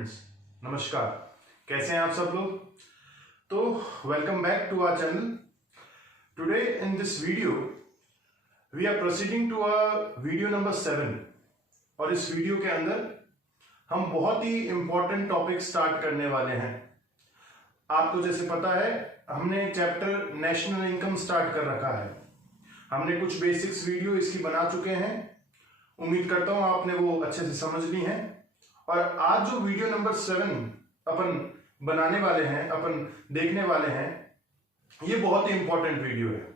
Students, नमस्कार। कैसे हैं आप सब लोग? तो welcome back to our channel. Today in this video we are proceeding to our video number 7 और इस वीडियो के अंदर हम बहुत ही इंपॉर्टेंट टॉपिक स्टार्ट करने वाले हैं। आपको जैसे पता है, हमने चैप्टर नेशनल इनकम स्टार्ट कर रखा है। हमने कुछ बेसिक्स वीडियो इसकी बना चुके हैं। उम्मीद करता हूं आपने वो अच्छे से समझ ली हैं। और आज जो वीडियो नंबर 7 अपन बनाने वाले हैं, अपन देखने वाले हैं, ये बहुत ही इंपॉर्टेंट वीडियो है।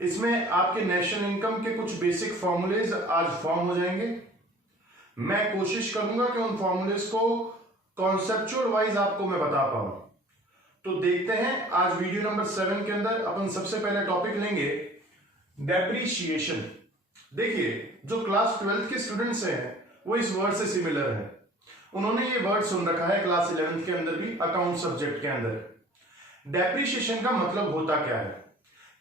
इसमें आपके नेशनल इनकम के कुछ बेसिक फॉर्मूलेज आज फॉर्म हो जाएंगे। मैं कोशिश करूंगा कि उन फॉर्मूलेज को कॉन्सेप्चुअल वाइज आपको मैं बता पाऊं। तो देखते हैं आज वीडियो नंबर 7 के अंदर अपन सबसे पहले टॉपिक लेंगे डेप्रीशिएशन। देखिए, जो क्लास 12th के स्टूडेंट्स हैं वो इस वर्ड से सिमिलर है। उन्होंने ये वर्ड सुन रखा है क्लास 11th के अंदर भी, अकाउंट सब्जेक्ट के अंदर। डेप्रीशिएशन का मतलब होता क्या है?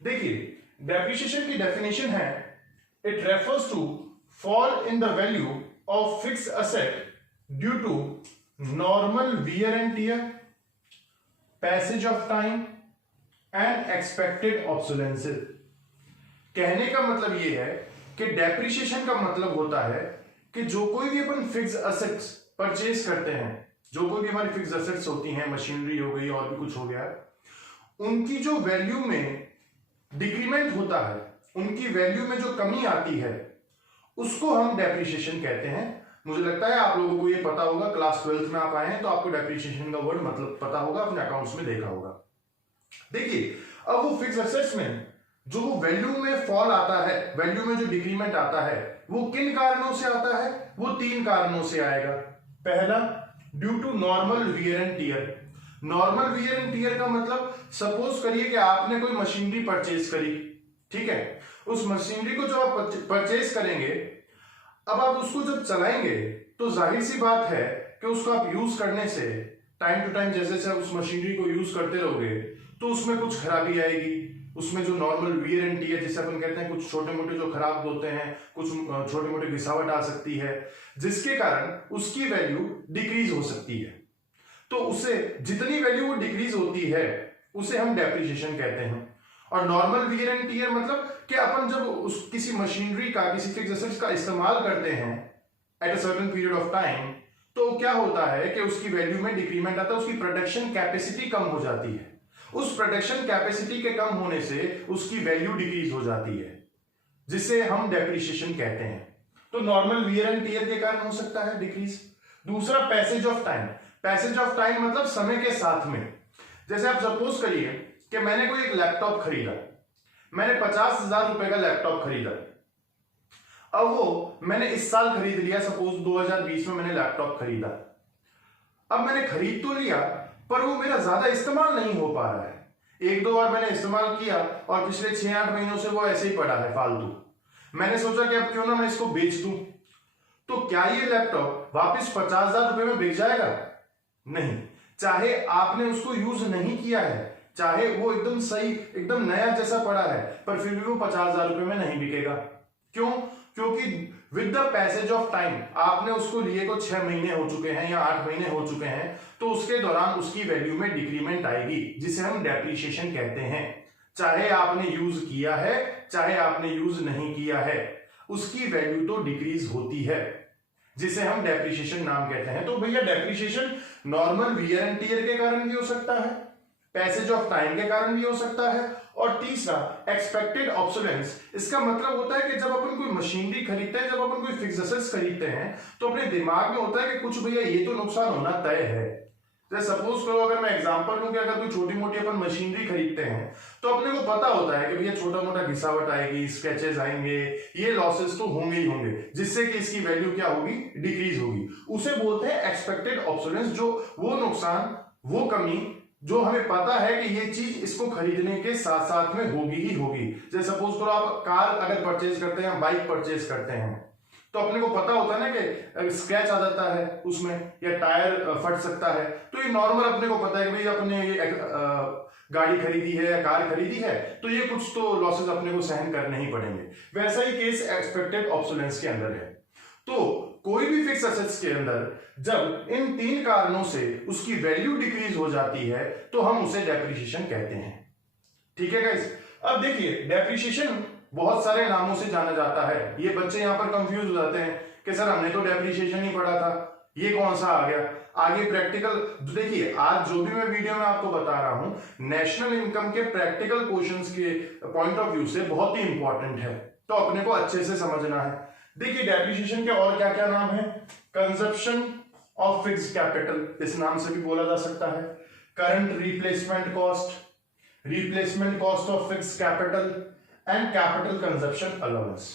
देखिए, डेप्रीशिएशन की डेफिनेशन है, it refers to fall in the value of fixed asset due to normal wear and tear, passage of time and expected obsolescences. कहने का मतलब ये है कि डेप्रीशिएशन का मतलब होता है कि जो कोई भी अपन फिक्स्ड असेट्स परचेज करते हैं, जो कोई भी हमारी फिक्स्ड असेट्स होती हैं, मशीनरी हो गई और भी कुछ हो गया, उनकी जो वैल्यू में डिक्रीमेंट होता है, उनकी वैल्यू में जो कमी आती है, उसको हम डेप्रीशिएशन कहते हैं। मुझे लगता है आप लोगों को ये पता होगा, क्लास 12th में आप आए हैं तो आपको डेप्रीशिएशन का वर्ड मतलब पता होगा, अपने अकाउंट्स में देखा होगा। देखिए, अब वो फिक्स्ड असेट्स में जो वैल्यू में फॉल आता है, वैल्यू में जो डिक्रीमेंट आता है, वो किन कारणों से आता है? वो 3 कारणों से आएगा। पहला, due to normal wear and tear. Normal wear and tear का मतलब, सपोज करिए कि आपने कोई मशीनरी परचेज करी, ठीक है। उस मशीनरी को जो आप परचेज करेंगे, अब आप उसको जब चलाएंगे तो जाहिर सी बात है कि उसको आप यूज करने से टाइम टू टाइम जैसे जैसे उस मशीनरी को यूज करते रहोगे तो उसमें कुछ खराबी आएगी। उसमें जो नॉर्मल वियर एंड टियर जिसे अपन कहते हैं, कुछ छोटे मोटे जो खराब होते हैं, कुछ छोटे मोटे घिसावट आ सकती है, जिसके कारण उसकी वैल्यू डिक्रीज हो सकती है। तो उसे जितनी वैल्यू वो डिक्रीज होती है उसे हम डेप्रीशिएशन कहते हैं। और नॉर्मल वियर एंड टियर मतलब कि अपन जब उस किसी मशीनरी का, किसी फिक्स्ड असेट्स का इस्तेमाल करते हैं at a certain period of time, तो क्या होता है कि उसकी वैल्यू में डिक्रीमेंट आता है, उसकी प्रोडक्शन कैपेसिटी कम हो जाती है। उस प्रोडक्शन कैपेसिटी के कम होने से उसकी वैल्यू डिक्रीज हो जाती है, जिसे हम डेप्रीशिएशन कहते हैं। तो नॉर्मल वियर एंड टियर के कारण हो सकता है डिक्रीज। दूसरा, passage of time. Passage of time मतलब समय के साथ में। जैसे आप सपोज करिए कि मैंने कोई एक लैपटॉप खरीदा, मैंने 50,000 रुपए का लैपटॉप खरीदा। अब वो मैंने इस साल खरीद लिया, सपोज 2020 में मैंने लैपटॉप खरीदा। अब मैंने खरीद तो लिया, पर वो मेरा ज्यादा इस्तेमाल नहीं हो पा रहा है। 1-2 बार मैंने इस्तेमाल किया और पिछले 6-8 महीनों से वो ऐसे ही पड़ा है फालतू। मैंने सोचा कि अब क्यों ना मैं इसको बेच दूं। तो क्या ये लैपटॉप वापस 50,000 रुपए में बिक जाएगा? नहीं। चाहे आपने उसको यूज नहीं किया है, चाहे वो एकदम सही, एकदम नया जैसा पड़ा है, पर फिर भी वो 50,000 रुपए में नहीं बिकेगा। क्यों? क्योंकि with the passage of time, आपने उसको लिए को 6 महीने हो चुके हैं या 8 महीने हो चुके हैं, तो उसके दौरान उसकी वैल्यू में डिक्रीमेंट आएगी, जिसे हम डेप्रीशिएशन कहते हैं। चाहे आपने यूज किया है, चाहे आपने यूज नहीं किया है, उसकी वैल्यू तो डिक्रीज होती है, जिसे हम डेप्रीशिएशन नाम कहते हैं। तो भैया, depreciation normal wear and tier के कारण भी हो सकता है, पैसेज ऑफ टाइम के कारण भी हो सकता है, और तीसरा, एक्सपेक्टेड ऑब्सोलेंस। इसका मतलब होता है कि जब अपन कोई मशीनरी खरीदते हैं, जब अपन कोई फिक्स्ड असेट्स खरीदते हैं, तो अपने दिमाग में होता है कि कुछ भैया ये तो नुकसान होना तय है। जैसे सपोज करो, अगर मैं एग्जांपल लूं कि अगर कोई छोटी मोटी अपन मशीनरी खरीदते हैं, तो अपने को पता होता है कि भैया छोटा मोटा घिसावट आएगी, स्क्रैचेस आएंगे, ये लॉसेस तो होंगे ही होंगे, जिससे कि इसकी वैल्यू क्या होगी? डिक्रीज होगी। उसे बोलते हैं एक्सपेक्टेड ऑब्सोलेंस। जो वो नुकसान, वो कमी जो हमें पता है कि ये चीज इसको खरीदने के साथ साथ में होगी ही होगी। जैसे सपोज करो, आप कार अगर परचेज करते हैं, बाइक परचेज करते हैं, तो अपने को पता होता है ना कि स्क्रैच आ जाता है उसमें, या टायर फट सकता है। तो ये नॉर्मल अपने को पता है कि भाई अपने ये गाड़ी खरीदी है या कार खरीदी है, तो ये कुछ तो लॉसेस अपने को सहन करने ही पड़ेंगे। वैसा ही केस एक्सपेक्टेड ऑब्सोलेंस के अंदर है। तो कोई भी फिक्स एसेट्स के अंदर जब इन 3 कारणों से उसकी वैल्यू डिक्रीज हो जाती है तो हम उसे डेप्रिसिएशन कहते हैं। ठीक है गाइस, अब देखिए डेप्रिसिएशन बहुत सारे नामों से जाना जाता है। ये बच्चे यहां पर कंफ्यूज हो जाते हैं कि सर हमने तो डेप्रिसिएशन ही पढ़ा था, ये कौन सा आ गया आगे प्रैक्टिकल। देखिए आज जो भी मैं वीडियो में आपको बता रहा हूं नेशनल इनकम के प्रैक्टिकल क्वेश्चंस के पॉइंट ऑफ व्यू से बहुत ही इंपॉर्टेंट है, तो अपने को अच्छे से समझना है। देखिए डेप्रिसिएशन के और क्या क्या नाम है, कंजप्शन ऑफ फिक्स्ड कैपिटल, इस नाम से भी बोला जा सकता है, current replacement cost, replacement cost of fixed capital and capital consumption allowance.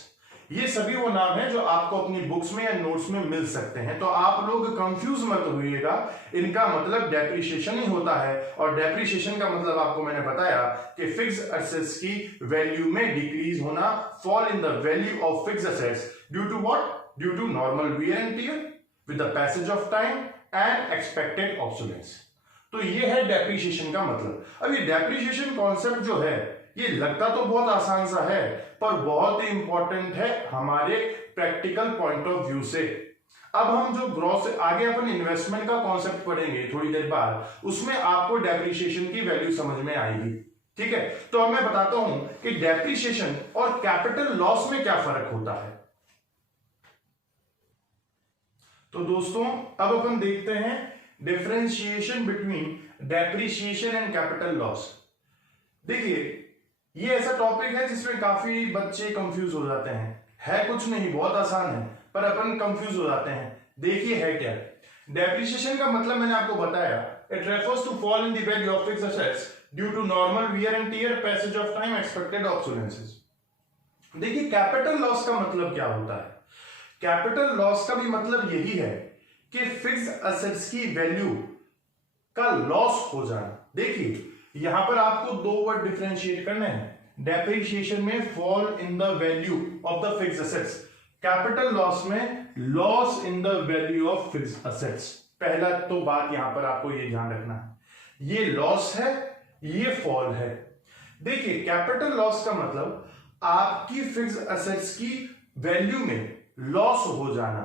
ये सभी वो नाम है जो आपको अपनी बुक्स में या नोट्स में मिल सकते हैं, तो आप लोग कंफ्यूज मत होइएगा। इनका मतलब डेप्रिसिएशन ही होता है, और डेप्रिसिएशन का मतलब आपको मैंने बताया कि फिक्स्ड एसेट्स की वैल्यू में डिक्रीज होना, fall in the value of fixed assets due to what, due to normal wear and tear with the passage of time and expected obsolescence. तो ये है डेप्रिसिएशन का मतलब। अब ये डेप्रिसिएशन कॉन्सेप्ट जो है ये लगता तो बहुत आसान सा है, पर बहुत ही इंपॉर्टेंट है हमारे प्रैक्टिकल पॉइंट ऑफ व्यू से। अब हम जो ग्रॉस आगे अपन इन्वेस्टमेंट का कॉन्सेप्ट पढ़ेंगे थोड़ी देर बाद, उसमें आपको डेप्रिसिएशन की वैल्यू समझ में आएगी। ठीक है, तो अब मैं बताता हूं कि डेप्रिसिएशन और कैपिटल लॉस में क्या फर्क होता है। तो दोस्तों अब अपन देखते हैं differentiation between depreciation and capital loss. देखिए ये ऐसा टॉपिक है जिसमें काफी बच्चे कंफ्यूज हो जाते हैं। है कुछ नहीं, बहुत आसान है, पर अपन कंफ्यूज हो जाते हैं। देखिए है क्या, डेप्रिसिएशन का मतलब मैंने आपको बताया, it refers to fall in the value of fixed assets due to normal wear and tear, passage of time, expected obsolescences. देखिए कैपिटल लॉस का मतलब क्या होता है, कैपिटल लॉस का भी मतलब यही है कि फिक्स्ड एसेट्स की वैल्यू का लॉस हो जाना। देखिए यहां पर आपको 2 वर्ड डिफरेंशिएट करने हैं। डेप्रिसिएशन में fall in the value of the fixed assets, capital loss में loss in the value of fixed assets. पहला तो बात यहां पर आपको ये ध्यान रखना है, ये लॉस है, ये फॉल है। देखिए कैपिटल लॉस का मतलब आपकी फिक्स्ड एसेट्स की वैल्यू में लॉस हो जाना।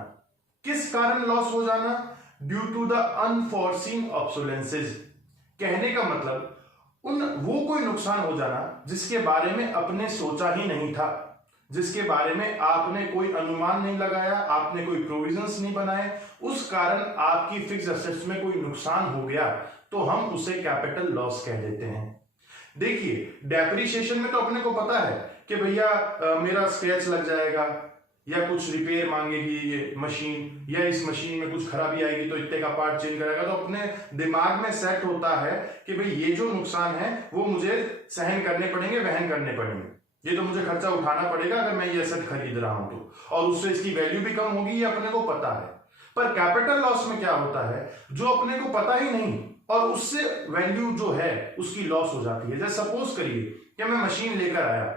किस कारण लॉस हो जाना, ड्यू टू द अनफोर्सीन ऑब्सोलेंसेस। कहने का मतलब वो कोई नुकसान हो जाना जिसके बारे में अपने सोचा ही नहीं था, जिसके बारे में आपने कोई अनुमान नहीं लगाया, आपने कोई प्रोविजंस नहीं बनाए, उस कारण आपकी फिक्स्ड एसेट्स में कोई नुकसान हो गया, तो हम उसे कैपिटल लॉस कह देते हैं। देखिए डेप्रिसिएशन में तो अपने को पता है कि भैया मेरा स्क्रैच लग जाएगा, या कुछ रिपेयर मांगेगी ये मशीन, या इस मशीन में कुछ खराबी आएगी तो इतने का पार्ट चेंज करेगा, तो अपने दिमाग में सेट होता है कि भाई ये जो नुकसान है वो मुझे सहन करने पड़ेंगे, वहन करने पड़ेंगे, ये तो मुझे खर्चा उठाना पड़ेगा अगर मैं ये एसेट खरीद रहा हूं तो, और उससे इसकी वैल्यू भी कम होगी, ये अपने को पता है। पर कैपिटल लॉस में क्या होता है, जो अपने को पता ही नहीं और उससे वैल्यू जो है उसकी लॉस हो जाती है। जैसे सपोज करिए कि मैं मशीन लेकर आया,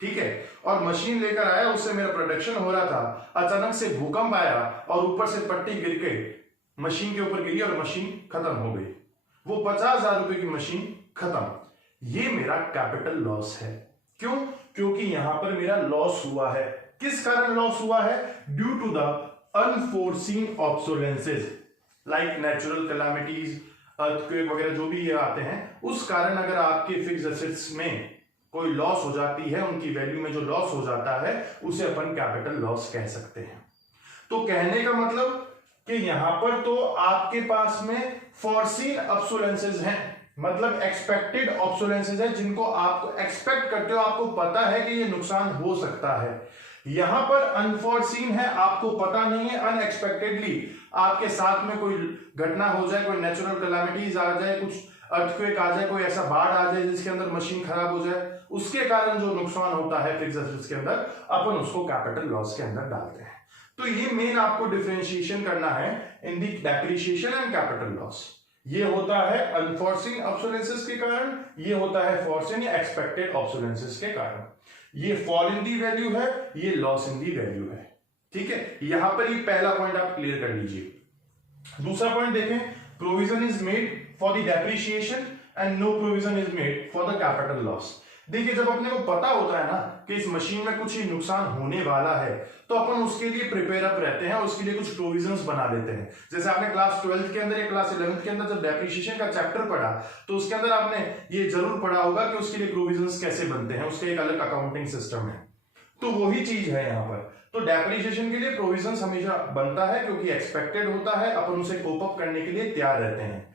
ठीक है, और मशीन लेकर आया, उससे मेरा प्रोडक्शन हो रहा था, अचानक से भूकंप आया और ऊपर से पट्टी गिर के मशीन के ऊपर गिरी और मशीन खत्म हो गई, वो 50,000 रुपए की मशीन खत्म। ये मेरा कैपिटल लॉस है। क्यों? क्योंकि यहां पर मेरा लॉस हुआ है। किस कारण लॉस हुआ है? Due to the unforeseen obsolescences like natural calamities, earthquake वगैरह जो भी ये आते हैं, उस कारण अगर आपके फिक्स्ड एसेट्स में कोई लॉस हो जाती है, उनकी वैल्यू में जो लॉस हो जाता है उसे अपन कैपिटल लॉस कह सकते हैं। तो कहने का मतलब कि यहां पर तो आपके पास में फोर्सीन ऑब्सोलेंसेस हैं, मतलब एक्सपेक्टेड ऑब्सोलेंसेस है, जिनको आप एक्सपेक्ट करते हो, आपको पता है कि ये नुकसान हो सकता है। यहां पर अनफोर्सीन है, आपको पता नहीं है, अनएक्सपेक्टेडली आपके साथ में कोई घटना हो जाए, कोई नेचुरल कैलामिटीज आ जाए, कुछ अर्थक्वेक आ जाए, कोई ऐसा बाढ़ आ जाए जिसके अंदर मशीन खराब हो जाए, उसके कारण जो नुकसान होता है फिक्स्ड एसेट्स के अंदर, अपन उसको कैपिटल लॉस के अंदर डालते हैं। तो ये मेन आपको डिफरेंशिएशन करना है इन दी डेप्रिसिएशन एंड कैपिटल लॉस। ये होता है अनफोर्सीन ऑब्सोलेंसेस के कारण, ये होता है फोर्सीन या एक्सपेक्टेड ऑब्सोलेंसेस के कारण। ये फॉल इन दी वैल्यू है, ये लॉस इन दी वैल्यू है। ठीक है, यहां पर ये पहला पॉइंट आप क्लियर कर लीजिए। दूसरा पॉइंट देखें, provision is made for the depreciation and no provision is made for the capital loss. देखिए जब अपने को पता होता है ना कि इस मशीन में कुछ ही नुकसान होने वाला है तो अपन उसके लिए प्रिपेयर अप रहते हैं, उसके लिए कुछ प्रोविजंस बना लेते हैं। जैसे आपने क्लास 12th के अंदर या क्लास 11th के अंदर जब डेप्रिसिएशन का चैप्टर पढ़ा तो उसके अंदर आपने ये जरूर पढ़ा होगा कि उसके लिए प्रोविजंस कैसे बनते हैं, उसका एक अलग अकाउंटिंग सिस्टम है। तो वही चीज है यहाँ पर। तो डेप्रिसिएशन के लिए प्रोविजंस हमेशा बनता है क्योंकि एक्सपेक्टेड होता है, अपन उसे कोप अप करने के लिए तैयार रहते हैं।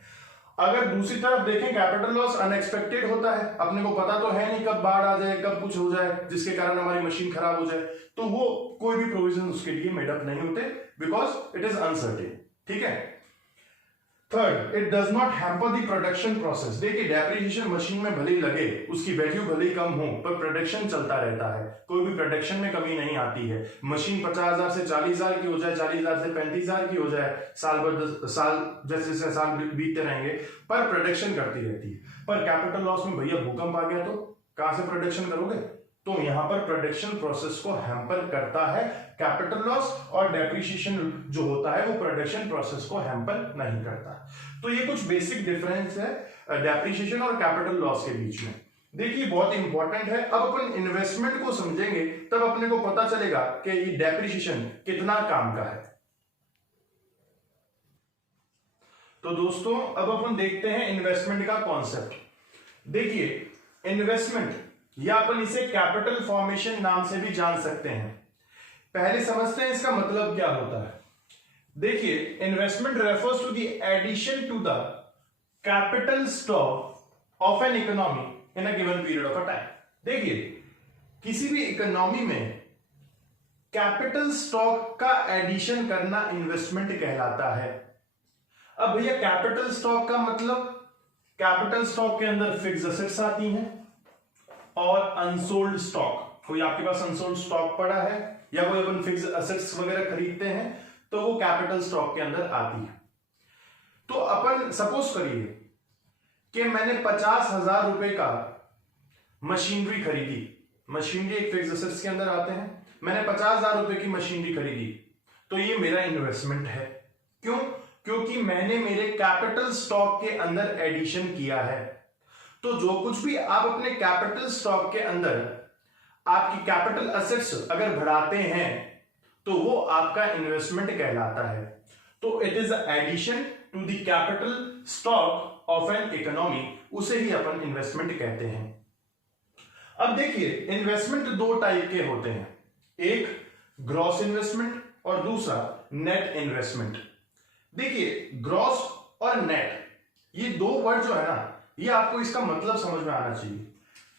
अगर दूसरी तरफ देखें कैपिटल लॉस अनएक्सपेक्टेड होता है, अपने को पता तो है नहीं कब बाढ़ आ जाए, कब कुछ हो जाए जिसके कारण हमारी मशीन खराब हो जाए, तो वो कोई भी प्रोविजन उसके लिए मेडअप नहीं होते बिकॉज इट इज अनसर्टेन। ठीक है। Third, it does not hamper the production process. देखिए डेप्रिसिएशन मशीन में भले ही लगे, उसकी वैल्यू भले ही कम हो, पर प्रोडक्शन चलता रहता है, कोई भी प्रोडक्शन में कमी नहीं आती है। मशीन 50,000 से 40,000 की हो जाए, 40,000 से 35,000 की हो जाए, साल भर साल जैसे जैसे साल बीतते रहेंगे, पर प्रोडक्शन करती रहती है। पर कैपिटल लॉस में भैया भूकंप आ गया तो कहां से प्रोडक्शन करोगे? तो यहां पर प्रोडक्शन प्रोसेस को हैम्पर करता है कैपिटल लॉस, और डेप्रिसिएशन जो होता है वो प्रोडक्शन प्रोसेस को हैम्पर नहीं करता। तो ये कुछ बेसिक डिफरेंस है डेप्रिसिएशन और कैपिटल लॉस के बीच में। देखिए बहुत इंपॉर्टेंट है। अब अपन इन्वेस्टमेंट को समझेंगे तब अपने को पता चलेगा कि ये डेप्रिसिएशन कितना काम का है। तो दोस्तों अब अपन देखते हैं इन्वेस्टमेंट का कॉन्सेप्ट। देखिए इन्वेस्टमेंट या अपन इसे कैपिटल फॉर्मेशन नाम से भी जान सकते हैं। पहले समझते हैं इसका मतलब क्या होता है। देखिए investment refers to the addition to the capital stock of an economy in a given period of a time. देखिए किसी भी इकोनॉमी में कैपिटल स्टॉक का एडिशन करना इन्वेस्टमेंट कहलाता है। अब भैया कैपिटल स्टॉक का मतलब, कैपिटल स्टॉक के अंदर फिक्स्ड एसेट्स आती हैं और अनसोल्ड स्टॉक। कोई आपके पास अनसोल्ड स्टॉक पड़ा है या कोई अपन फिक्स्ड एसेट्स वगैरह खरीदते हैं तो वो कैपिटल स्टॉक के अंदर आती है। तो अपन सपोज करिए कि मैंने 50,000 रुपए का मशीनरी खरीदी। मशीनरी एक फिक्स्ड एसेट्स के अंदर आते हैं। मैंने 50,000 रुपए की मशीनरी खरीदी तो ये मेरा इन्वेस्टमेंट है। क्यों? क्योंकि मैंने मेरे कैपिटल स्टॉक के अंदर एडिशन किया है। तो जो कुछ भी आप अपने कैपिटल स्टॉक के अंदर आपकी कैपिटल एसेट्स अगर बढ़ाते हैं तो वो आपका इन्वेस्टमेंट कहलाता है। तो it is addition to the capital stock of an economy, उसे ही अपन इन्वेस्टमेंट कहते हैं। अब देखिए इन्वेस्टमेंट दो टाइप के होते हैं, एक ग्रॉस इन्वेस्टमेंट और दूसरा नेट इन्वेस्टमेंट। देखिए ग्रॉस और नेट ये दो वर्ड जो है ना, ये आपको इसका मतलब समझ में आना चाहिए।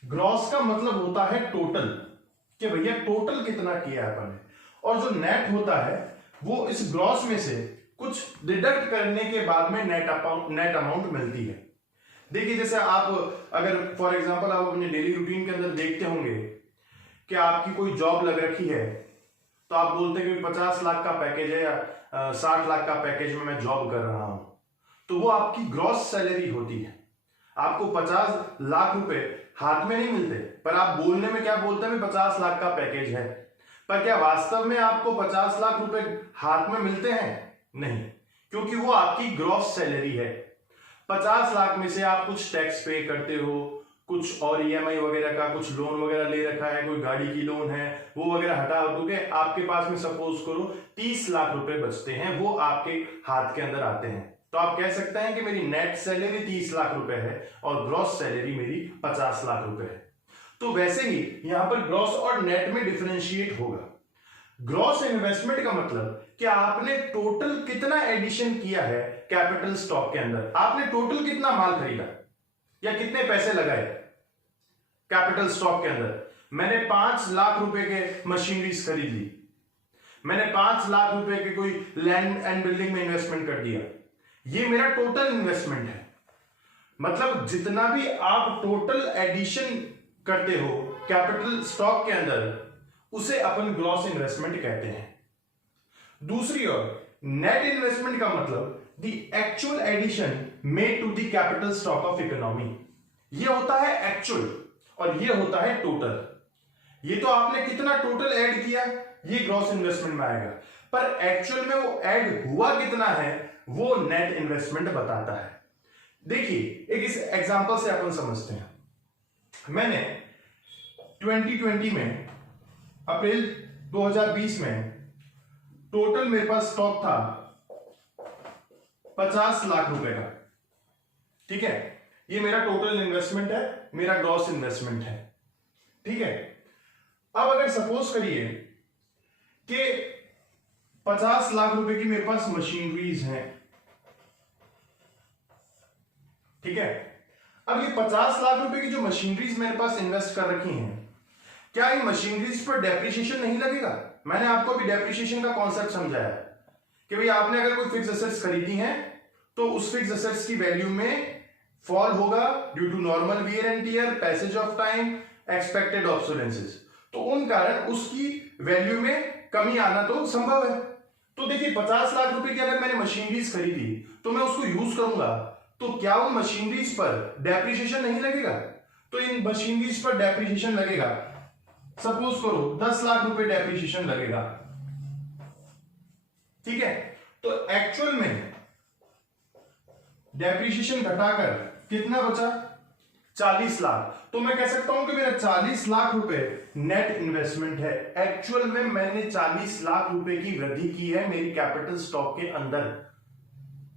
ग्रॉस का मतलब होता है टोटल, कि भैया टोटल कितना किया है अपन ने, और जो नेट होता है वो इस ग्रॉस में से कुछ डिडक्ट करने के बाद में नेट अमाउंट मिलती है। देखिए जैसे आप अगर फॉर एग्जांपल आप अपने डेली रूटीन के अंदर देखते होंगे कि आपकी कोई जॉब लग रखी है तो आप बोलते हैं कि 50 लाख का पैकेज है या 60 लाख का पैकेज में मैं जॉब कर रहा हूं, तो वो आपकी ग्रॉस सैलरी होती है। आपको 50 लाख रुपए हाथ में नहीं मिलते, पर आप बोलने में क्या बोलते हैं 50 लाख का पैकेज है, पर क्या वास्तव में आपको 50 लाख रुपए हाथ में मिलते हैं? नहीं, क्योंकि वो आपकी ग्रॉस सैलरी है। 50 लाख में से आप कुछ टैक्स पे करते हो, कुछ और ईएमआई वगैरह का कुछ लोन वगैरह ले रखा है, कोई गाड़ी की लोन है, वो वगैरह हटा के आपके पास में सपोज करो 30 लाख रुपए बचते हैं, वो आपके हाथ के अंदर आते हैं। तो आप कह सकते हैं कि मेरी नेट सैलरी 30 लाख रुपए है और ग्रॉस सैलरी मेरी 50 लाख रुपए है। तो वैसे ही यहां पर ग्रॉस और नेट में डिफरेंशिएट होगा। ग्रॉस इन्वेस्टमेंट का मतलब कि आपने टोटल कितना एडिशन किया है कैपिटल स्टॉक के अंदर, आपने टोटल कितना माल खरीदा या कितने पैसे लगाए कैपिटल स्टॉक के अंदर। मैंने 5 लाख रुपए के मशीनरीज खरीद ली, मैंने 5 लाख रुपए के कोई लैंड एंड बिल्डिंग में इन्वेस्टमेंट कर दिया, ये मेरा टोटल इन्वेस्टमेंट है। मतलब जितना भी आप टोटल एडिशन करते हो कैपिटल स्टॉक के अंदर, उसे अपन ग्रॉस इन्वेस्टमेंट कहते हैं। दूसरी ओर नेट इन्वेस्टमेंट का मतलब the actual addition made to the capital stock of economy. ये होता है एक्चुअल और ये होता है टोटल। ये तो आपने कितना टोटल ऐड किया ये ग्रॉस इन्वेस्टमेंट में आएगा, पर एक्चुअल में वो ऐड हुआ कितना है वो नेट इन्वेस्टमेंट बताता है। देखिए एक इस एग्जांपल से अपन समझते हैं। मैंने 2020 में, अप्रैल 2020 में टोटल मेरे पास स्टॉक था 50 लाख रुपए का। ठीक है, ये मेरा टोटल इन्वेस्टमेंट है, मेरा ग्रॉस इन्वेस्टमेंट है। ठीक है, अब अगर सपोज करिए कि 50 लाख रुपए की मेरे पास मशीनरीज हैं। ठीक है, अब ये 50 लाख रुपए की जो मशीनरीज मेरे पास इन्वेस्ट कर रखी हैं, क्या इन मशीनरीज पर डेप्रिसिएशन नहीं लगेगा? मैंने आपको अभी डेप्रिसिएशन का कॉन्सेप्ट समझाया कि भाई आपने अगर कोई फिक्स एसेट्स खरीदी हैं तो उस फिक्स एसेट्स की वैल्यू में फॉल होगा due to normal wear and tear, passage of time, expected obsolescences, तो उन कारण उसकी वैल्यू में कमी आना तो संभव है। तो देखिए 50 लाख रुपए की अगर मैंने मशीनरीज खरीदी तो मैं उसको यूज करूंगा, तो क्या उन मशीनरीज पर डेप्रिसिएशन नहीं लगेगा? तो इन मशीनरीज पर डेप्रिसिएशन लगेगा। सपोज करो 10 लाख रुपए डेप्रिसिएशन लगेगा। ठीक है, तो एक्चुअल में डेप्रिसिएशन घटाकर कितना बचा? 40 लाख। तो मैं कह सकता हूं कि मेरा 40 लाख रुपए नेट इन्वेस्टमेंट है। एक्चुअल में मैंने 40 लाख रुपए की वृद्धि की है मेरी कैपिटल स्टॉक के अंदर।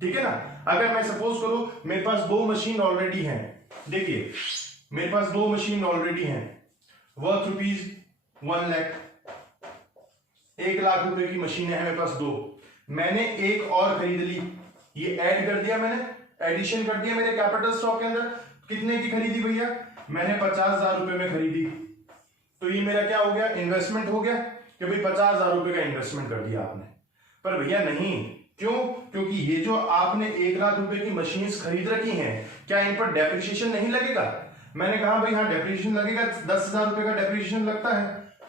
ठीक है ना, अगर मैं सपोज करूं मेरे पास 2 मशीन ऑलरेडी हैं, देखिए मेरे पास 2 मशीन ऑलरेडी हैं वर्थ रुपीज 1 लाख, 1 लाख रुपए की मशीनें हैं मेरे पास 2, मैंने एक और खरीद ली, ये ऐड कर दिया, मैंने एडिशन कर दिया मेरे कैपिटल स्टॉक के अंदर। कितने की खरीदी भैया? मैंने 50,000 रुपए में खरीदी, तो ये मेरा क्या हो गया? इन्वेस्टमेंट हो गया कि भाई 50,000 रुपए का इन्वेस्टमेंट कर दिया आपने। पर भैया नहीं, क्यों? क्योंकि ये जो आपने 1 लाख रुपए की मशीन्स खरीद रखी हैं, क्या इन पर डेप्रिसिएशन नहीं लगेगा? मैंने कहा भाई हाँ डेप्रिसिएशन लगेगा, 10,000 रुपए का डेप्रिसिएशन लगता है।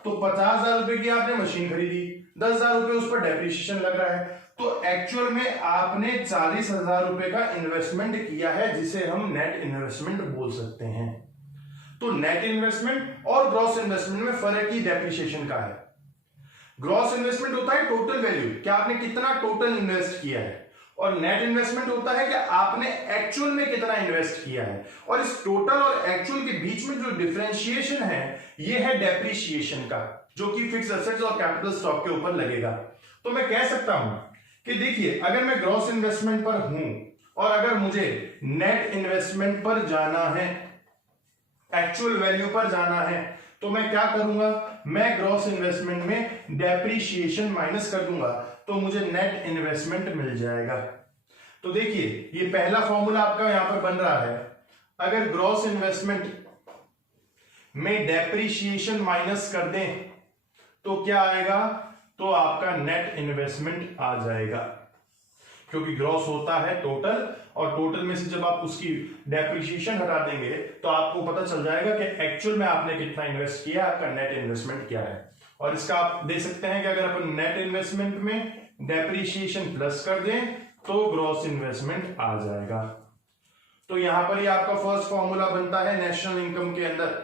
तो 50,000 रुपए की आपने मशीन खरीदी, 10,000 रुपए उस पर डेप्रिसिएशन लग रहा है, तो एक्चुअल में आपने 40,000 रुपए का इन्वेस्टमेंट किया है, जिसे हम नेट इन्वेस्टमेंट बोल सकते हैं। तो नेट इन्वेस्टमेंट और ग्रॉस इन्वेस्टमेंट में फर्क ही डेप्रिसिएशन का है। ग्रॉस इन्वेस्टमेंट होता है टोटल वैल्यू, क्या आपने कितना टोटल इन्वेस्ट किया है, और नेट इन्वेस्टमेंट होता है कि आपने एक्चुअल में कितना इन्वेस्ट किया है। और इस टोटल और एक्चुअल के बीच में जो डिफरेंशिएशन है, ये है डेप्रिसिएशन का, जो कि फिक्स एसेट्स और कैपिटल स्टॉक के ऊपर लगेगा। तो मैं कह सकता हूं कि देखिए अगर मैं ग्रॉस इन्वेस्टमेंट पर हूं और अगर मुझे नेट इन्वेस्टमेंट पर जाना है, एक्चुअल वैल्यू पर जाना है, तो मैं क्या करूंगा? मैं ग्रॉस इन्वेस्टमेंट में डेप्रिसिएशन माइनस कर दूंगा, तो मुझे नेट इन्वेस्टमेंट मिल जाएगा। तो देखिए ये पहला फॉर्मूला आपका यहां पर बन रहा है, अगर ग्रॉस इन्वेस्टमेंट में डेप्रिसिएशन माइनस कर दें तो क्या आएगा? तो आपका नेट इन्वेस्टमेंट आ जाएगा, क्योंकि ग्रॉस होता है टोटल, और टोटल में से जब आप उसकी डेप्रिसिएशन हटा देंगे तो आपको पता चल जाएगा कि एक्चुअल में आपने कितना इन्वेस्ट किया, आपका नेट इन्वेस्टमेंट क्या है। और इसका आप दे सकते हैं कि अगर अपन नेट इन्वेस्टमेंट में डेप्रिसिएशन प्लस कर दें तो ग्रॉस इन्वेस्टमेंट आ जाएगा। तो यहां पर ही आपका फर्स्ट फॉर्मूला बनता है नेशनल इनकम के अंदर।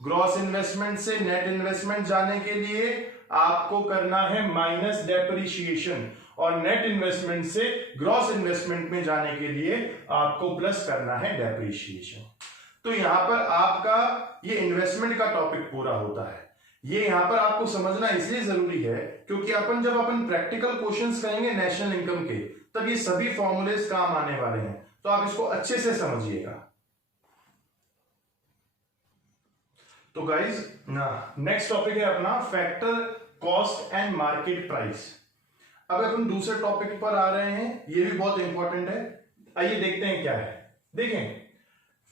ग्रॉस इन्वेस्टमेंट से नेट इन्वेस्टमेंट जाने के लिए आपको करना है माइनस डेप्रिसिएशन, और नेट इन्वेस्टमेंट से ग्रॉस इन्वेस्टमेंट में जाने के लिए आपको प्लस करना है डेप्रिसिएशन। तो यहां पर आपका ये इन्वेस्टमेंट का टॉपिक पूरा होता है। ये यहां पर आपको समझना इसलिए जरूरी है क्योंकि जब अपन प्रैक्टिकल क्वेश्चंस करेंगे नेशनल इनकम के, तब ये सभी फॉर्मूलेस काम आने वाले हैं, तो आप इसको अच्छे से समझिएगा। तो गाइज नेक्स्ट टॉपिक है अपना factor cost and market price. अब अपन दूसरे टॉपिक पर आ रहे हैं, ये भी बहुत इंपॉर्टेंट है। आइए देखते हैं क्या है। देखें,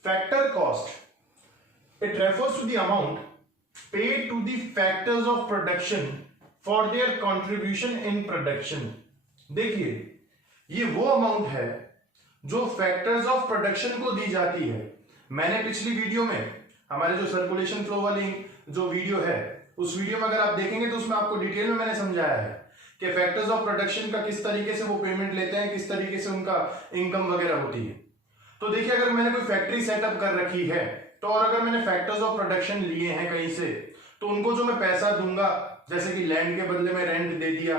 factor cost it refers to the amount paid to the factors of production for their contribution in production. देखिए ये वो अमाउंट है जो फैक्टर्स ऑफ प्रोडक्शन को दी जाती है। मैंने पिछली वीडियो में हमारे जो सर्कुलेशन फ्लो वाली जो वीडियो है, उस वीडियो में अगर आप देखेंगे तो उसमें आपको डिटेल में मैंने समझाया है कि फैक्टर्स ऑफ प्रोडक्शन का किस तरीके से वो पेमेंट लेते हैं, किस तरीके से उनका इनकम वगैरह होती है। तो देखिए अगर मैंने कोई फैक्ट्री सेटअप कर रखी है, तो और अगर मैंने फैक्टर्स ऑफ प्रोडक्शन लिए हैं कहीं से, तो उनको जो मैं पैसा दूंगा, जैसे कि लैंड के बदले में रेंट दे दिया,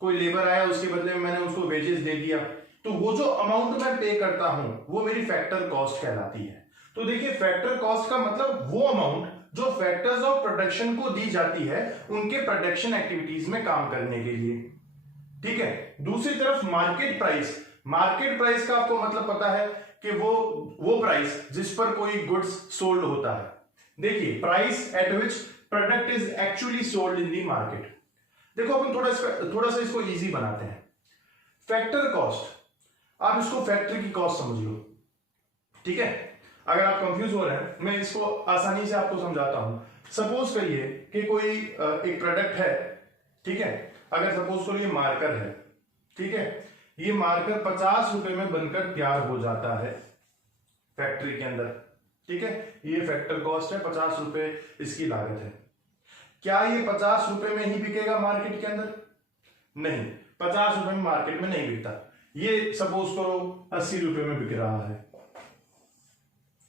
कोई लेबर आया उसके बदले में मैंने उसको वेजेस दे दिया, तो वो जो अमाउंट मैं पे करता हूं वो मेरी फैक्टर कॉस्ट कहलाती है। तो देखिए फैक्टर कॉस्ट का मतलब वो अमाउंट जो फैक्टर्स ऑफ प्रोडक्शन को दी जाती है उनके प्रोडक्शन एक्टिविटीज में काम करने के लिए। ठीक है, दूसरी तरफ मार्केट प्राइस, मार्केट प्राइस का आपको मतलब पता है कि वो प्राइस जिस पर कोई गुड्स सोल्ड होता है। देखिए, price at which product is actually sold in the market. देखो अपन थोड़ा सा इसको इजी बनाते हैं। फैक्टर कॉस्ट, आप इसको फैक्ट्री की कॉस्ट समझ लो। ठीक है, अगर आप कंफ्यूज हो रहे हैं मैं इसको आसानी से आपको समझाता हूं। सपोज करिए कि कोई एक प्रोडक्ट है, ठीक है, अगर सपोज करिए मार्कर है, ठीक है, ये मार्कर 50 रुपए में बनकर तैयार हो जाता है फैक्ट्री के अंदर। ठीक है, ये फैक्टर कॉस्ट है, 50 रुपए इसकी लागत है। क्या ये 50 रुपए में ही बिकेगा मार्केट के अंदर? नहीं, 50 रुपए में मार्केट में नहीं बिकता। ये सपोज करो 80 रुपए में बिक रहा है,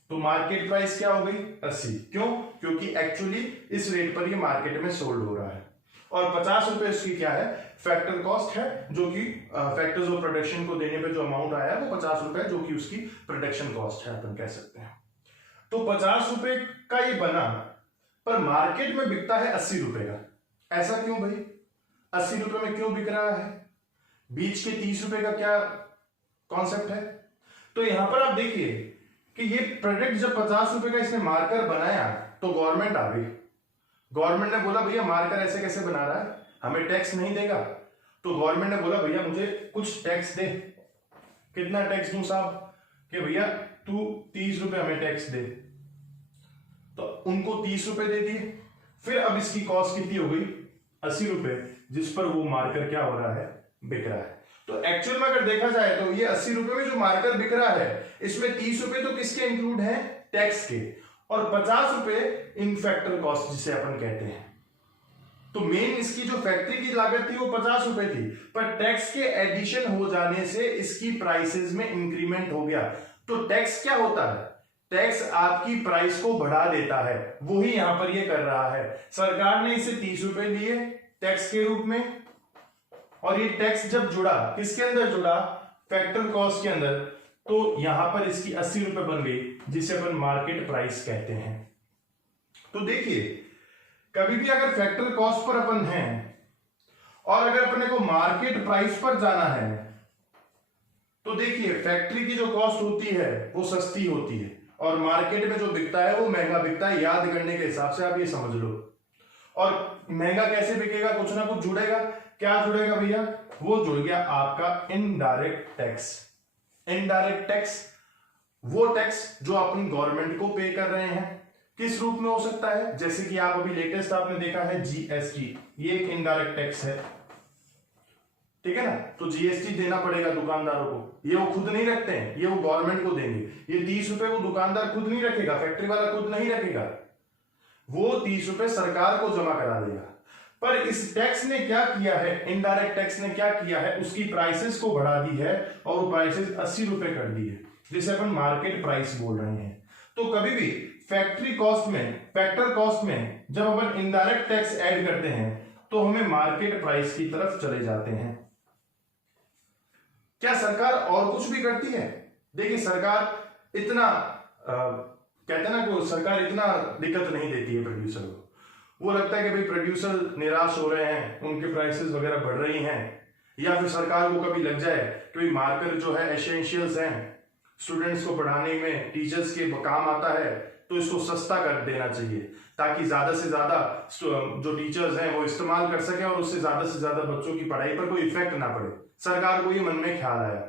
तो मार्केट प्राइस क्या हो गई? 80। क्यों? क्योंकि एक्चुअली इस रेट पर ये मार्केट में सोल्ड हो रहा है। और 50 रुपए इसकी क्या है? फैक्टर कॉस्ट है, जो कि फैक्टर्स ऑफ प्रोडक्शन को देने पे जो अमाउंट आया है वो 50 रुपए, जो कि उसकी प्रोडक्शन कॉस्ट है, अपन कह सकते हैं। तो 50 रुपए का ये बना, पर मार्केट में बिकता है 80 रुपए का। ऐसा क्यों भाई? 80 रुपए में क्यों बिक रहा है? बीच के 30 रुपए का क्या कॉन्सेप्ट है? तो यहां पर आप देखिए कि ये प्रोडक्ट जब 50 रुपए का इसने मार्कर बनाया तो गवर्नमेंट आ गई। गवर्नमेंट ने बोला भैया मार्कर ऐसे कैसे बना रहा है, हमें टैक्स नहीं देगा। तो गवर्नमेंट ने बोला भैया मुझे कुछ टैक्स दे। कितना टैक्स दूं साहब? कि भैया तू 30 रुपए हमें टैक्स दे। तो उनको 30 रुपए दे दिए। फिर अब इसकी कॉस्ट कितनी हो गई? 80 रुपए, जिस पर वो मार्कर क्या हो रहा है? बिक रहा है। तो एक्चुअल में अगर देखा जाए तो ये 80 रुपए में जो मार्कर बिक रहा है, इसमें 30 रुपए तो किसके इंक्लूड है? टैक्स के, और 50 रुपए इन फैक्टर कॉस्ट जिसे अपन कहते हैं। तो मेन इसकी जो फैक्ट्री की लागत थी वो 50 रुपए थी, पर टैक्स के एडिशन हो जाने से इसकी प्राइसेस में इंक्रीमेंट हो गया। तो टैक्स क्या होता है? टैक्स आपकी प्राइस को बढ़ा देता है, वही यहां पर ये कर रहा है। सरकार ने इसे 30 रुपए लिए टैक्स के रूप में, और ये टैक्स जब जुड़ा किसके अंदर जुड़ा? फैक्टर कॉस्ट के अंदर, तो यहां पर इसकी 80 रुपए बन गई, जिसे अपन मार्केट प्राइस कहते हैं। तो देखिए, कभी भी अगर फैक्टर कॉस्ट पर अपन हैं और अगर अपने को मार्केट प्राइस पर जाना है, तो देखिए फैक्ट्री की जो कॉस्ट होती है वो सस्ती होती है, और मार्केट में जो बिकता है वो महंगा बिकता है। याद करने के हिसाब से आप ये समझ लो। और महंगा कैसे बिकेगा? कुछ ना कुछ जुड़ेगा। क्या जुड़ेगा भैया? वो जुड़ गया आपका इनडायरेक्ट टैक्स। इनडायरेक्ट टैक्स वो टैक्स जो अपन गवर्नमेंट को पे कर रहे हैं। किस रूप में हो सकता है? जैसे कि आप अभी लेटेस्ट आपने देखा है जीएसटी, ये एक इनडायरेक्ट टैक्स है, ठीक है ना। तो जीएसटी देना पड़ेगा दुकानदारों को, ये वो खुद नहीं रखते हैं, ये वो गवर्नमेंट को देंगे। ये 30 रुपए वो दुकानदार खुद नहीं रखेगा, फैक्ट्री वाला खुद नहीं रखेगा, वो 30 रुपए सरकार को जमा करा देगा। पर इस टैक्स ने क्या किया है? इनडायरेक्ट टैक्स ने क्या किया है? उसकी प्राइसेस को बढ़ा दी है, और वो प्राइसेस 80 रुपए कर दी है, जिसे अपन मार्केट प्राइस बोल रहे हैं। तो कभी भी फैक्ट्री कॉस्ट में, फैक्टर कॉस्ट में जब अपन इनडायरेक्ट टैक्स ऐड करते हैं तो हमें मार्केट प्राइस की तरफ चले जाते हैं। क्या सरकार और कुछ भी करती है? देखिए, सरकार इतना कहते हैं ना कि सरकार इतना दिक्कत नहीं देती है प्रोड्यूसर को। वो लगता है कि भाई प्रोड्यूसर निराश हो रहे हैं, उनके प्राइसेस वगैरह बढ़ रही हैं, या फिर सरकार को कभी लग जाए कि भाई मार्कर जो है एसेंशियल्स हैं, स्टूडेंट्स को पढ़ाने में टीचर्स के काम आता है, तो इसको सस्ता कर देना चाहिए, ताकि ज्यादा से ज्यादा जो टीचर्स हैं वो इस्तेमाल कर सके और उससे ज्यादा बच्चों की पढ़ाई पर कोई इफेक्ट ना पड़े। सरकार को ये मन में ख्याल आया,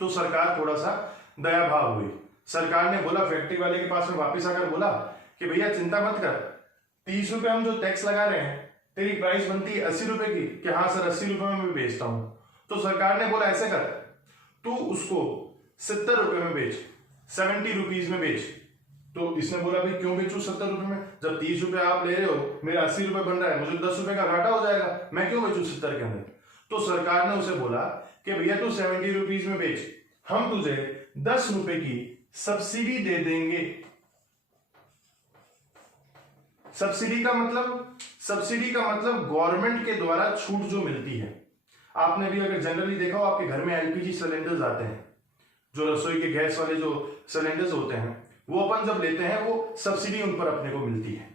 तो सरकार थोड़ा सा दया भाव हुई। सरकार ने बोला, फैक्ट्री वाले के पास में वापिस आकर बोला कि भैया चिंता मत कर, 30 रुपए हम जो टैक्स लगा रहे हैं, तेरी प्राइस बनती है 80 रुपए की। कि हाँ सर, 80 रुपए में मैं बेचता हूं। तो सरकार ने बोला ऐसे कर, तू उसको 70 रुपए में बेच, 70 रुपीज में बेच। तो इसने बोला भाई क्यों बेचूं 70 रुपए में? जब 30 रुपए आप ले रहे हो, मेरा 80 रुपए बन रहा है, मुझे 10 रुपए का घाटा हो जाएगा, मैं क्यों बेचूं 70 के अंदर? तो सरकार ने उसे बोला कि भैया तू 70 रुपीज में बेच, हम तुझे 10 रुपए की सब्सिडी दे देंगे। सब्सिडी का मतलब गवर्नमेंट के द्वारा छूट जो मिलती है। आपने भी अगर जनरली देखा हो, आपके घर में एलपीजी सिलेंडर्स आते हैं, जो रसोई के गैस वाले जो सिलेंडर्स होते हैं, वो अपन जब लेते हैं वो सब्सिडी उन पर अपने को मिलती है।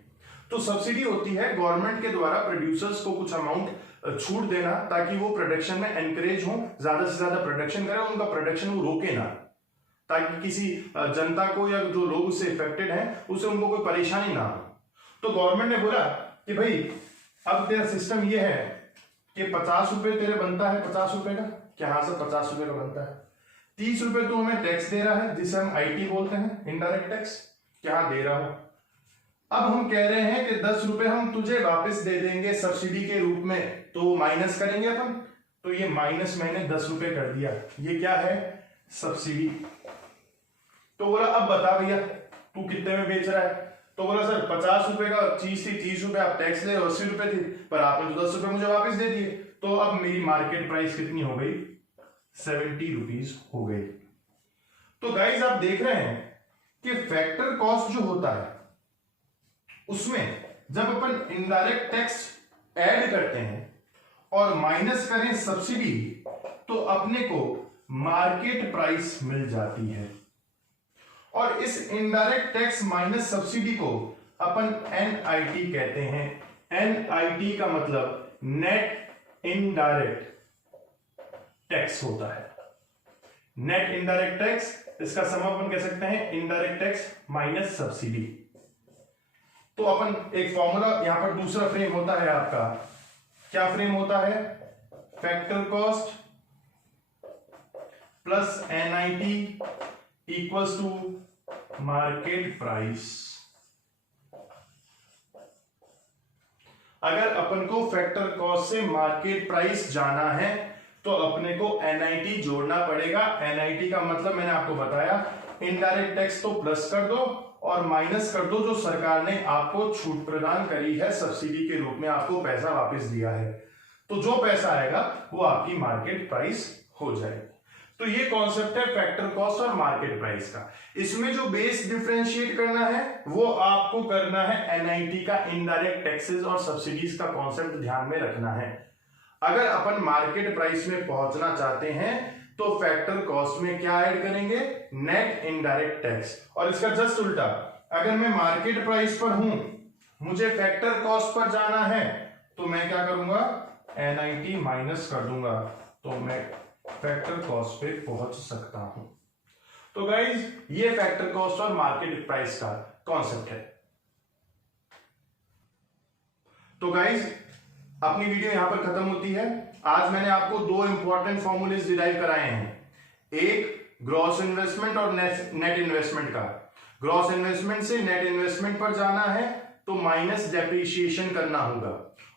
तो सब्सिडी होती है गवर्नमेंट के द्वारा प्रोड्यूसर्स को कुछ अमाउंट छूट देना ताकि वो प्रोडक्शन में एनकरेज हो, ज्यादा से ज्यादा प्रोडक्शन करें, उनका प्रोडक्शन वो रोके ना, ताकि किसी जनता को या जो लोग उससे इफेक्टेड हैं उसे उनको कोई परेशानी ना हो। तो गवर्नमेंट ने बोला कि भाई अब तेरा सिस्टम ये है कि 50 रुपए तेरे बनता है, 50 रुपए का, क्या हाँ सर 50 रुपए का बनता है, 30 रुपए तू हमें टैक्स दे रहा है जिसे हम आईटी बोलते हैं, इनडायरेक्ट टैक्स, क्या दे रहा हो। अब हम कह रहे हैं कि 10 रुपए हम तुझे वापस दे देंगे सब्सिडी के रूप में, तो माइनस करेंगे अपन, तो ये माइनस मैंने 10 रुपए कर दिया, ये क्या है, सब्सिडी। तो बोला अब बता भैया तू कितने में बेच रहा है, तो बोला सर 50 रुपए का चीज थी, 30 रुपए आप टैक्स ले, 80 रुपए थी, पर आपने तो 10 रुपए मुझे वापस दे दिए, तो अब मेरी मार्केट प्राइस कितनी हो गई, 70 रुपीज हो गई। तो गाइज आप देख रहे हैं कि फैक्टर कॉस्ट जो होता है उसमें जब अपन इनडायरेक्ट टैक्स ऐड करते हैं और माइनस करें सब्सिडी, तो अपने को मार्केट प्राइस मिल जाती है। और इस इनडायरेक्ट टैक्स माइनस सब्सिडी को अपन NIT कहते हैं। NIT का मतलब नेट इनडायरेक्ट टैक्स होता है। नेट इनडायरेक्ट टैक्स, इसका सम अपन कह सकते हैं इनडायरेक्ट टैक्स माइनस सब्सिडी। तो अपन एक फॉर्मूला यहां पर दूसरा फ्रेम होता है आपका, क्या फ्रेम होता है, factor cost plus NIT equals to market price. अगर अपन को फैक्टर कॉस्ट से मार्केट प्राइस जाना है तो अपने को NIT जोड़ना पड़ेगा। NIT का मतलब मैंने आपको बताया, इनडायरेक्ट टैक्स तो प्लस कर दो और माइनस कर दो जो सरकार ने आपको छूट प्रदान करी है, सब्सिडी के रूप में आपको पैसा वापस दिया है, तो जो पैसा आएगा वो आपकी मार्केट प्राइस हो जाएगी। तो ये कॉन्सेप्ट है फैक्टर कॉस्ट और मार्केट प्राइस का। इसमें जो बेस डिफरेंशिएट करना है वो आपको करना है NIT का, इनडायरेक्ट टैक्सेस और सब्सिडीज का कॉन्सेप्ट ध्यान में रखना है। अगर अपन मार्केट प्राइस में पहुंचना चाहते हैं तो फैक्टर कॉस्ट में क्या ऐड करेंगे, नेट इनडायरेक्ट टैक्स। और इसका जस्ट उल्टा, अगर मैं मार्केट प्राइस पर हूं, मुझे फैक्टर कॉस्ट पर जाना है, तो मैं क्या करूंगा, NIT माइनस कर दूंगा, तो मैं फैक्टर कॉस्ट पे पहुंच सकता हूं। तो गाइज ये फैक्टर कॉस्ट और मार्केट प्राइस का कॉन्सेप्ट है। तो गाइज अपनी वीडियो यहां पर खत्म होती है। आज मैंने आपको दो इंपॉर्टेंट फॉर्मूलेज डिराइव कराए हैं, एक ग्रॉस इन्वेस्टमेंट और नेट इन्वेस्टमेंट का। ग्रॉस इन्वेस्टमेंट से नेट इन्वेस्टमेंट पर जाना है तो माइनस डेप्रिसिएशन करना होगा,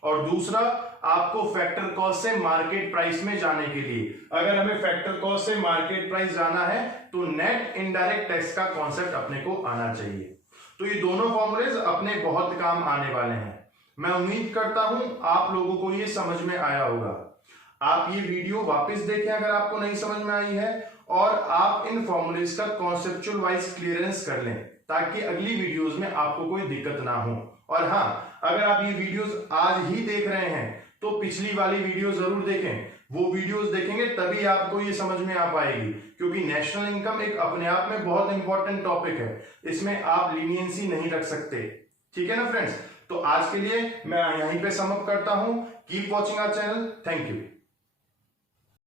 और दूसरा आपको फैक्टर कॉस्ट से मार्केट प्राइस में जाने के लिए, अगर हमें फैक्टर कॉस्ट से मार्केट प्राइस जाना है तो नेट इनडायरेक्ट टैक्स का कॉन्सेप्ट अपने को आना चाहिए। तो ये दोनों फॉर्मूलेज अपने बहुत काम आने वाले हैं। मैं उम्मीद करता हूं आप लोगों को ये समझ में आया होगा। आप ये वीडियो वापस देखें अगर आपको नहीं समझ में आई है, और आप इन फॉर्मूलेज का कॉन्सेप्चुअल वाइज क्लियरेंस कर लें ताकि अगली वीडियोस में आपको कोई दिक्कत ना हो। और हाँ, अगर आप ये वीडियोस आज ही देख रहे हैं तो पिछली वाली वीडियो जरूर देखें। वो वीडियोस देखेंगे तभी आपको ये समझ में आ पाएगी, क्योंकि नेशनल इनकम एक अपने आप में बहुत इंपॉर्टेंट टॉपिक है, इसमें आप लीनियंसी नहीं रख सकते। ठीक है ना फ्रेंड्स, तो आज के लिए मैं यहीं पे सम अप करता हूं। Keep watching our channel. Thank you.